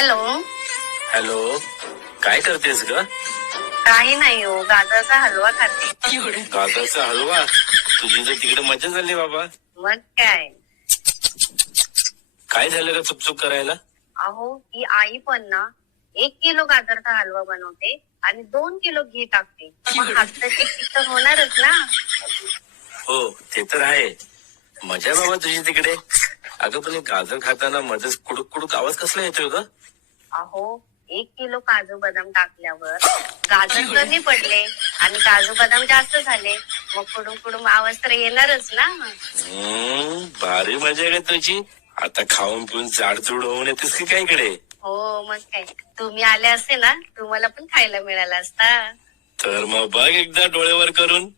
Hello. काय करतेस ग? काही नाही हो गाजराचा हलवा खाते. गाजराचा हलवा? तुझी तर तिकडे मजा झाली बाबा. मग काय? काय झालं का चुकचुक करायला? अहो ही आई पण ना एक किलो गाजरचा हलवा बनवते आणि दोन किलो घी टाकते. मग तर होणारच ना. हो ते तर आहे. मजा बाबा तुझी तिकडे. अगं पण हे गाजर खाताना मध्येच कुडूक कुडूक आवाज कसला येतोय ग? अहो एक किलो काजू बदाम टाकल्यावर गाजर कमी पडले आणि काजू बदाम जास्त झाले. मग कुडूम कुडूम आवाज तर येणारच ना. हम्म, भारी मजा आहे का तुझी. आता खाऊन पिऊन जाडजूड होऊन येतेस की काय इकडे? हो मग काय. तुम्ही आले असते ना तुम्हाला पण खायला मिळाला असता. तर मग बघ एकदा डोळेवर करून.